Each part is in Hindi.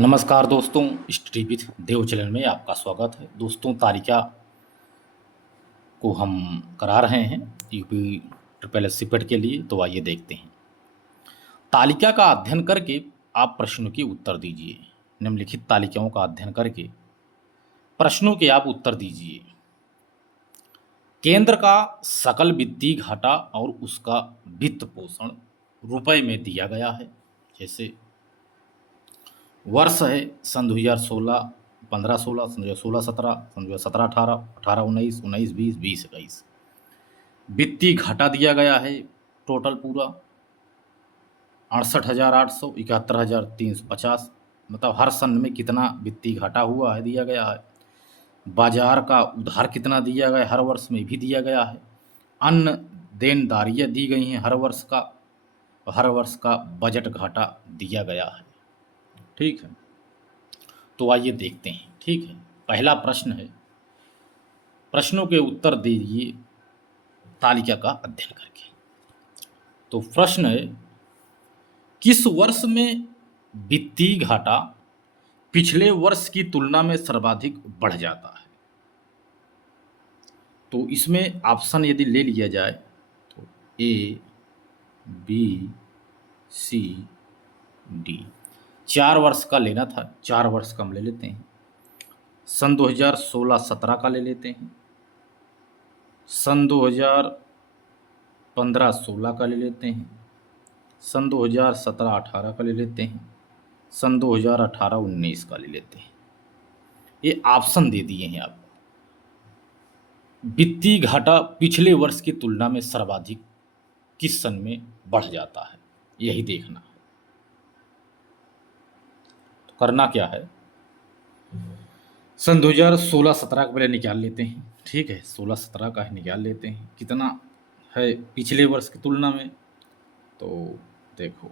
नमस्कार दोस्तों, स्टडी विथ देव चैनल में आपका स्वागत है। दोस्तों, तालिका को हम करा रहे हैं यूपी ट्रिपल एस सीपेट के लिए। तो आइए देखते हैं। तालिका का अध्ययन करके आप प्रश्नों के उत्तर दीजिए। निम्नलिखित तालिकाओं का अध्ययन करके प्रश्नों के आप उत्तर दीजिए। केंद्र का सकल वित्तीय घाटा और उसका वित्त पोषण रुपए में दिया गया है। जैसे वर्ष है सन 2016 15-16, सन 2016-17, सन 2017-18, 18-19, 19-20, 20-21। वित्तीय घाटा दिया गया है टोटल पूरा 68,800, 71,350। मतलब हर सन में कितना वित्तीय घाटा हुआ है दिया गया है। बाजार का उधार कितना दिया गया है हर वर्ष में भी दिया गया है। अन्य देनदारियाँ दी गई हैं हर वर्ष का बजट घाटा दिया गया है। ठीक है, तो आइए देखते हैं। ठीक है, पहला प्रश्न है, प्रश्नों के उत्तर दीजिए तालिका का अध्ययन करके। तो प्रश्न है, किस वर्ष में वित्तीय घाटा पिछले वर्ष की तुलना में सर्वाधिक बढ़ जाता है? तो इसमें ऑप्शन यदि ले लिया जाए तो ए, बी, सी, डी। 4 वर्ष का लेना था, 4 वर्ष का हम ले लेते हैं। सन 2016-17 का ले लेते हैं, सन 2015-16 का ले लेते हैं, सन 2017-18 का ले लेते हैं, सन 2018-19 का ले लेते हैं। ये ऑप्शन दे दिए हैं आपको। वित्तीय घाटा पिछले वर्ष की तुलना में सर्वाधिक किस सन में बढ़ जाता है, यही देखना है। तो करना क्या है, सन 2016-17 का पहले निकाल लेते हैं। ठीक है, 16-17 का ही निकाल लेते हैं कितना है पिछले वर्ष की तुलना में। तो देखो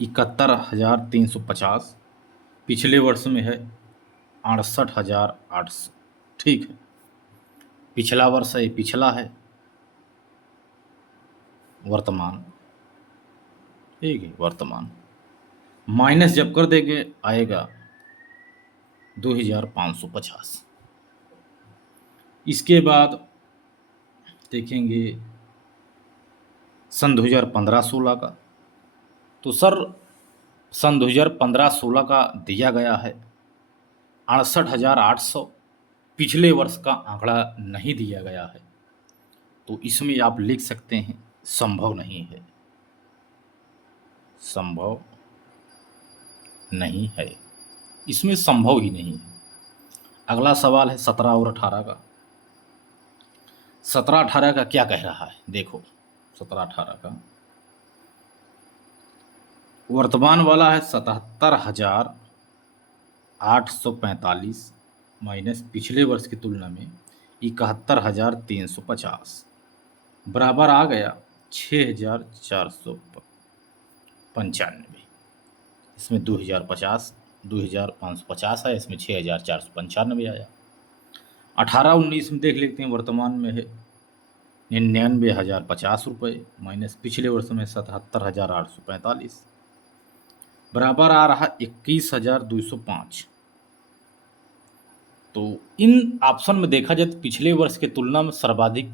71,350, पिछले वर्ष में है 68,800। ठीक है, पिछला वर्ष है, पिछला है वर्तमान। ठीक है, वर्तमान माइनस जब कर देंगे आएगा 2,550। इसके बाद देखेंगे सन 2015-16 का। तो सर सन 2015-16 का दिया गया है 68,800, पिछले वर्ष का आंकड़ा नहीं दिया गया है। तो इसमें आप लिख सकते हैं संभव नहीं है, संभव नहीं है, इसमें संभव ही नहीं है। अगला सवाल है 17 और 18 का। 17-18 का क्या कह रहा है, देखो 17-18 का वर्तमान वाला है 77,845 माइनस पिछले वर्ष की तुलना में 71,350 बराबर आ गया 6,495। इसमें 2,550 है, इसमें 6,495 आया। 18-19 में देख लेते हैं, वर्तमान में है 99,050 रुपये माइनस पिछले वर्ष में 77,845 बराबर आ रहा 21,205। तो इन ऑप्शन में देखा जाए तो पिछले वर्ष के तुलना में सर्वाधिक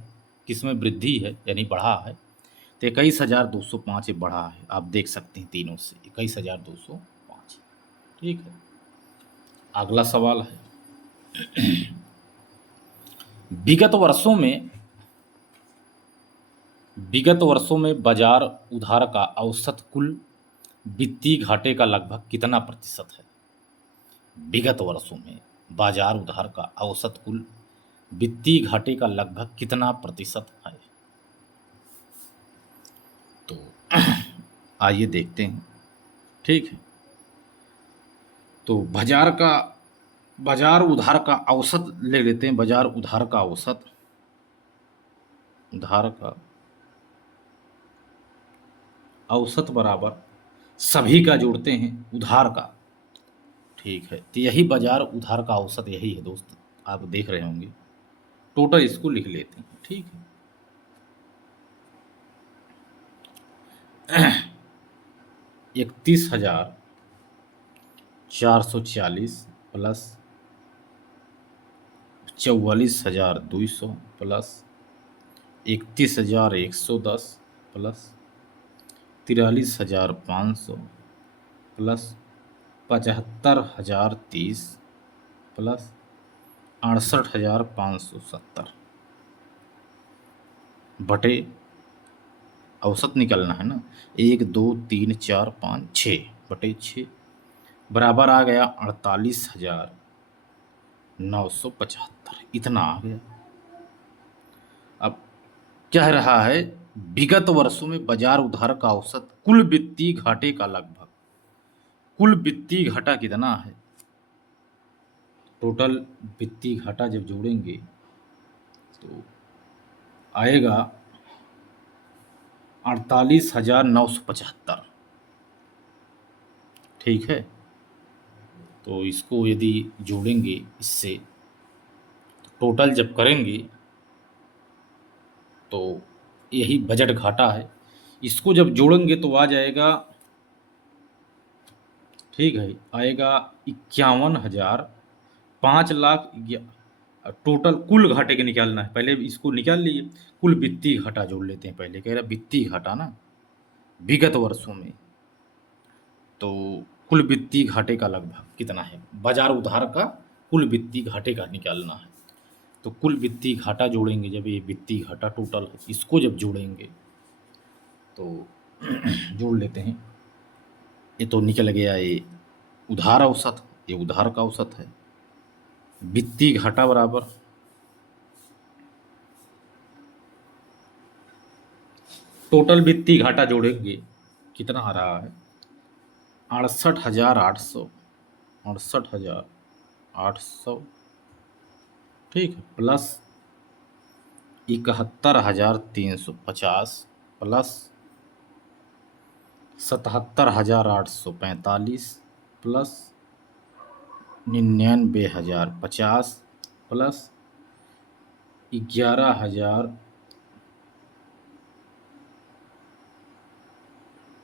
किसमें वृद्धि है यानी बढ़ा है, तो 21,205 बढ़ा है। आप देख सकते हैं तीनों से 21,205। ठीक है, अगला सवाल है, विगत वर्षों में बाजार उधार का औसत कुल वित्तीय घाटे का लगभग कितना प्रतिशत है? विगत वर्षों में बाजार उधार का औसत कुल वित्तीय घाटे का लगभग कितना प्रतिशत है? तो आइए देखते हैं। ठीक है, तो बाजार उधार का औसत ले लेते हैं। बाजार उधार का औसत, उधार का औसत बराबर सभी का जोड़ते हैं उधार का। ठीक है, तो यही बाजार उधार का औसत यही है दोस्त, आप देख रहे होंगे। टोटल इसको लिख लेते हैं। ठीक है, 31,440 plus 44,200 plus 31,110 plus 43,500 plus 75,030 plus 68,570 बटे औसत निकलना है ना, 1 2 3 4 5 6 बटे 6 बराबर आ गया 48,975, इतना आ गया। अब कह रहा है विगत वर्षों में बाजार उधार का औसत कुल वित्तीय घाटे का लगभग, कुल वित्तीय घाटा कितना है, टोटल वित्तीय घाटा जब जोड़ेंगे तो आएगा 48,975, ठीक है। तो इसको यदि जोड़ेंगे इससे तो टोटल जब करेंगे तो यही बजट घाटा है, इसको जब जोड़ेंगे तो आ जाएगा, ठीक है, आएगा 51,000 5,00,000 टोटल कुल घाटे के निकालना है, पहले इसको निकाल लीजिए, कुल वित्तीय घाटा जोड़ लेते हैं पहले, कह रहा वित्तीय घाटा ना विगत वर्षों में, तो कुल वित्तीय घाटे का लगभग कितना है, बाजार उधार का कुल वित्तीय घाटे का निकालना है। तो कुल वित्तीय घाटा जोड़ेंगे, जब ये वित्तीय घाटा टोटल है इसको जब जोड़ेंगे तो जोड़ लेते हैं, ये तो निकल गया, ये उधार औसत, ये उधार का औसत है, वित्तीय घाटा बराबर टोटल वित्तीय घाटा जोड़ेंगे कितना आ रहा है, 68,800, 68,800, ठीक है, plus 71,350 plus 77,845 plus 99,050 plus 11,000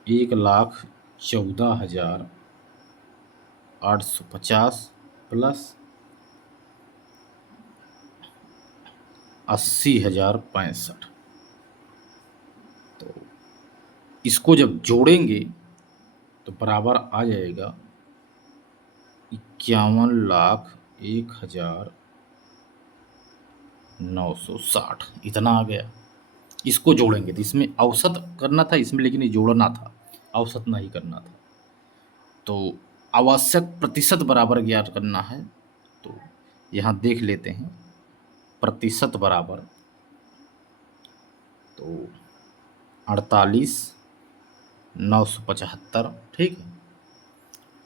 1,14,850 plus 80,065। तो इसको जब जोड़ेंगे तो बराबर आ जाएगा 51,01,960, इतना आ गया। इसको जोड़ेंगे तो इसमें औसत करना था इसमें, लेकिन ये जोड़ना था, औसत नहीं करना था। तो आवश्यक प्रतिशत बराबर ज्ञात करना है, तो यहाँ देख लेते हैं प्रतिशत बराबर, तो 48,975, ठीक है,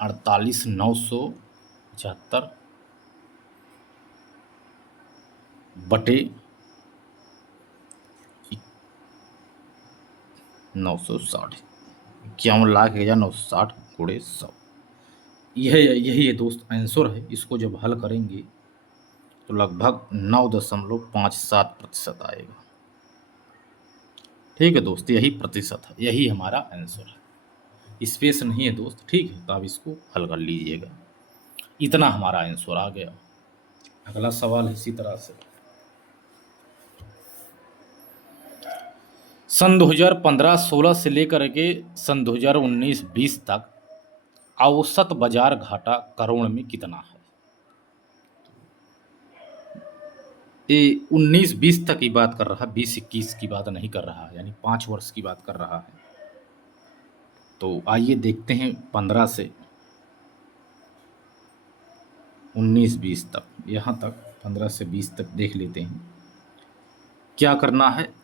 48,975 बटे 960, 51,01,960 गुणे 100, यही है दोस्त आंसर है। इसको जब हल करेंगे तो लगभग 9.57% आएगा, ठीक है दोस्त, यही प्रतिशत है, यही हमारा आंसर है, स्पेस नहीं है दोस्त, ठीक है। तो आप इसको हल कर लीजिएगा, इतना हमारा आंसर आ गया। अगला सवाल है इसी तरह से, सन 2015-16 से लेकर के सन 2019-20 तक औसत बाजार घाटा करोड़ में कितना है। ये 19-20 तक की बात कर रहा है, 20-21 की बात नहीं कर रहा है, यानी 5 वर्ष की बात कर रहा है। तो आइए देखते हैं 15 से 19-20 तक, यहाँ तक 15 से 20 तक देख लेते हैं क्या करना है,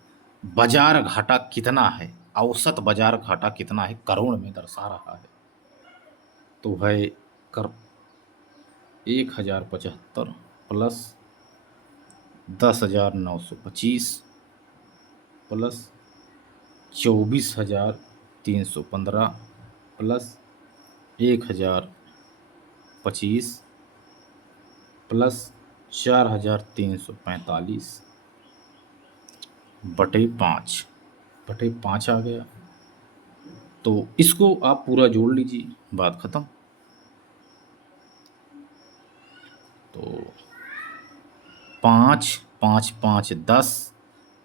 बाजार घाटा कितना है, औसत बाजार घाटा कितना है करोड़ में दर्शा रहा है। तो है कर 1,075 प्लस 10,925 प्लस 24,315 प्लस 1,025 प्लस 4,345 बटे 5 आ गया। तो इसको आप पूरा जोड़ लीजिए, बात खत्म। तो 5 5 5 10,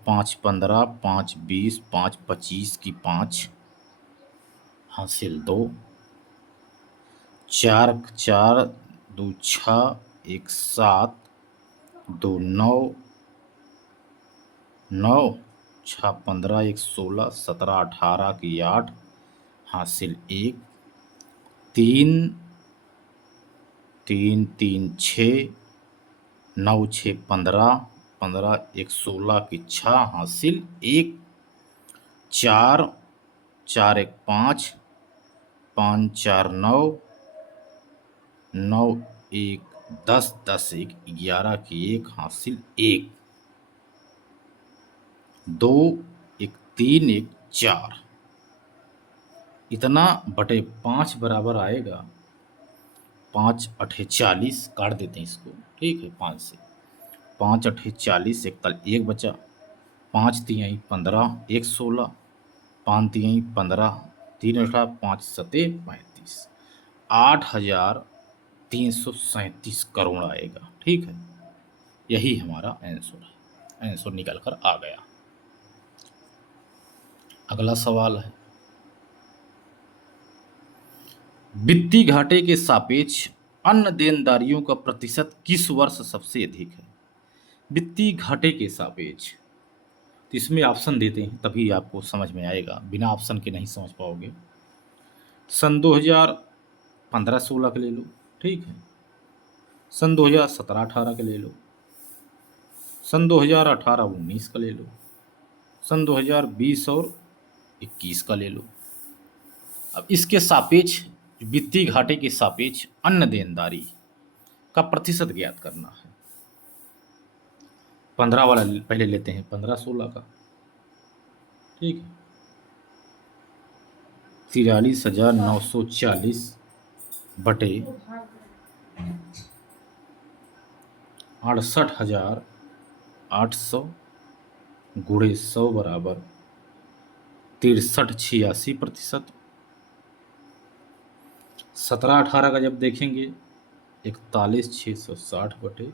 5 15, 5 20, 5 25 की 5 हासिल 2, 4 4 2 6, 1 7, 2 9, 9 6 15, 1 16, 17 18 की 8 हासिल 1, 3 3 3 6, 9 6 15, 15 1 16 की 6 हासिल 1, 4 4 1 5, 5 4 9, 9 1 10, 10 1 11 की 1 हासिल 1, 2 1 3 1 4, इतना बटे 5 बराबर आएगा। 5 अठे 40, काट देते हैं इसको, ठीक है, 5 से 5 अठे 40, 41 1 बचा, 5 तिहाई 15, 1 16, 5 तिहाई 15, 3 अठा 5 सते 35, 8,337 करोड़ आएगा। ठीक है, यही हमारा आंसर है, आंसर निकल कर आ गया। अगला सवाल है, वित्तीय घाटे के सापेक्ष अन्य देनदारियों का प्रतिशत किस वर्ष सबसे अधिक है? वित्तीय घाटे के सापेक्ष, तो इसमें ऑप्शन देते हैं तभी आपको समझ में आएगा, बिना ऑप्शन के नहीं समझ पाओगे। सन 2015-16 का ले लो, ठीक है, सन 2017-18 का ले लो, सन 2018-19 का ले लो, सन 2020 और 21 का ले लो। अब इसके सापेक्ष वित्तीय घाटे के सापेक्ष अन्य देनदारी का प्रतिशत ज्ञात करना है। 15 वाला पहले लेते हैं, 15-16 का, ठीक है, 43,940 बटे 68,800 गुणे 100 बराबर 63-86%। 17-18 का जब देखेंगे 41,660 बटे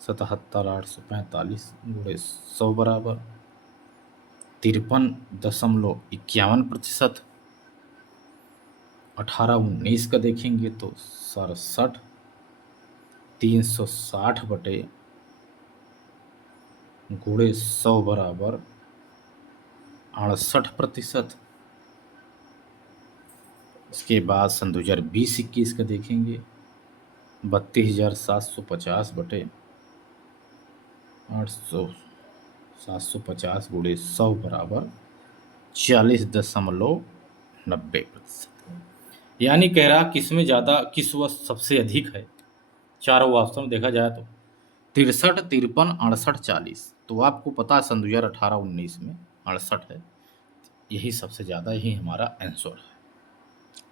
77,845 गुणे 100 बराबर 53.51%। 18-19 का देखेंगे तो 67,360 बटे गुणे 100 बराबर 68%। इसके बाद सन 2020-21 का देखेंगे 32,750 बटे 750 गुणे 100 बराबर 40.90%। यानी कह रहा किसमें ज़्यादा, किस वर्ष सबसे अधिक है। चारों ऑप्शन देखा जाए तो 63, 53, 68, 40, तो आपको पता है सन 2018-19 में 68 है, यही सबसे ज़्यादा, यही हमारा आंसर है।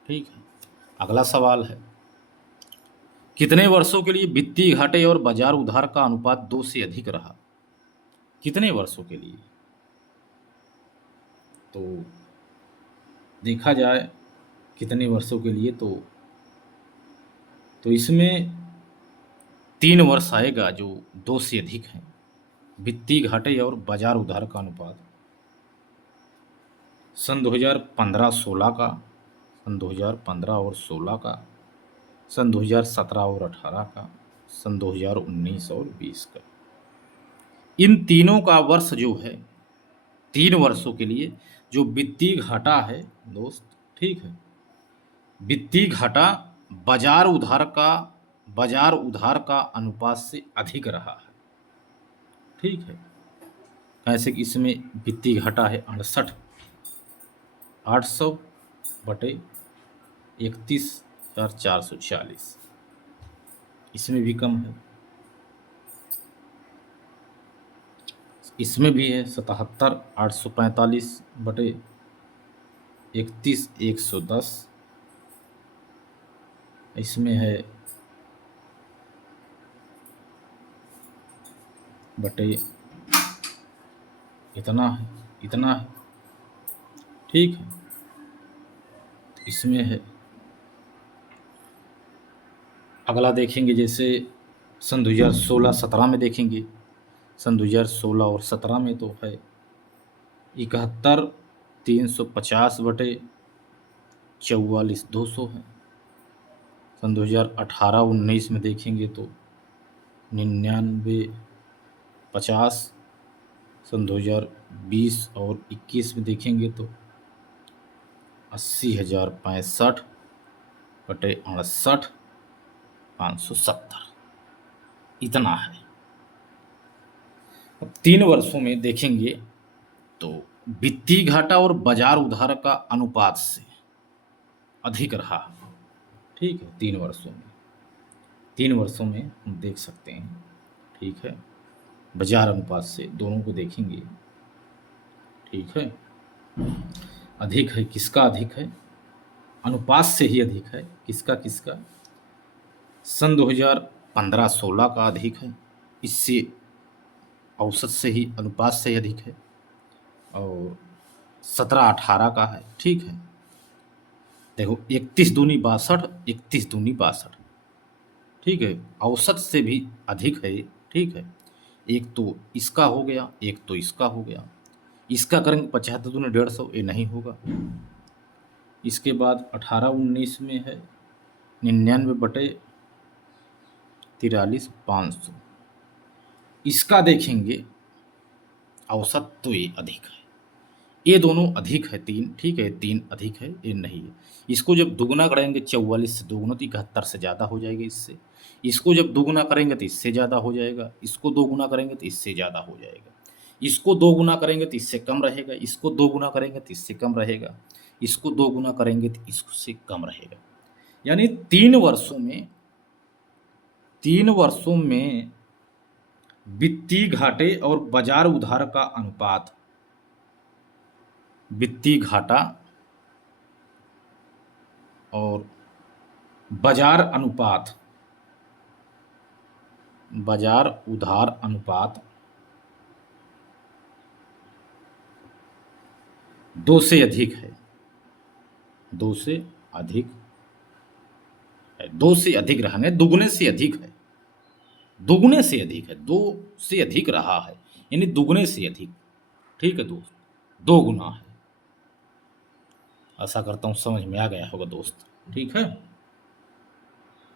ठीक है, अगला सवाल है, कितने वर्षों के लिए वित्तीय घाटे और बाजार उधार का अनुपात 2 से अधिक रहा? कितने वर्षों के लिए? तो देखा जाए कितने वर्षों के लिए, तो इसमें 3 वर्ष आएगा जो 2 से अधिक है। वित्तीय घाटे और बाजार उधार का अनुपात सन 2015-16 का, सन 2015 और 16 का, सन 2017 और 18 का, सन 2019 और 20 का। इन तीनों का वर्ष जो है, 3 वर्षों के लिए जो वित्तीय घाटा है दोस्त, ठीक है, वित्तीय घाटा बाजार उधार का अनुपात से अधिक रहा है। ठीक है, ऐसे कि इसमें वित्तीय घाटा है 68,800 बटे 31,440, इसमें भी कम है। इसमें भी है 77,845 बटे 31,110, इसमें है बटे इतना है, इतना है। ठीक है, इसमें है। अगला देखेंगे जैसे सन 2016-17 में देखेंगे। सन 2016 और 17 में तो है 71,350/44,200 है। सन 2018-19 में देखेंगे तो 99,50। सन 2020 और 21 में देखेंगे तो 80,065/68,570 इतना है। अब 3 वर्षों में देखेंगे तो वित्तीय घाटा और बाजार उधार का अनुपात से अधिक रहा। ठीक है, 3 वर्षों में, 3 वर्षों में हम देख सकते हैं। ठीक है, बाजार अनुपात से दोनों को देखेंगे। ठीक है, अधिक है, किसका अधिक है? अनुपात से ही अधिक है। किसका किसका? सन 2015-16 का अधिक है, इससे औसत से ही, अनुपात से ही अधिक है। और 17-18 का है। ठीक है, देखो 31 दूनी 62, 31 दूनी 62। ठीक है, औसत से भी अधिक है। ठीक है, एक तो इसका हो गया, एक तो इसका हो गया। इसका करेंगे 75 दूनी 150, ये नहीं होगा। इसके बाद 18-19 में है 99/43,500। इसका देखेंगे औसत, तो ये अधिक है। ये दोनों अधिक है, 3। ठीक है, 3 अधिक है, ये नहीं है। इसको जब दुगुना करेंगे 44 से दोगुना तो 71 से ज़्यादा हो जाएगा इससे। इसको जब दुगुना करेंगे तो इससे ज़्यादा हो जाएगा। इसको 2 गुना करेंगे तो इससे ज़्यादा हो जाएगा। इसको 2 गुना करेंगे तो इससे कम रहेगा। इसको 2 गुना करेंगे तो इससे कम रहेगा। इसको 2 गुना करेंगे तो इससे कम रहेगा। यानी 3 वर्षों में वित्तीय घाटे और बाजार उधार का अनुपात, वित्तीय घाटा और बाजार अनुपात, बाजार उधार अनुपात 2 से अधिक है। 2 से अधिक है। 2 से अधिक रहने, दुगुने से अधिक है। दुगुने से अधिक है, 2 से अधिक रहा है, यानी दुगुने से अधिक। ठीक है दोस्त, 2 गुना है। आशा करता हूँ समझ में आ गया होगा दोस्त। ठीक है।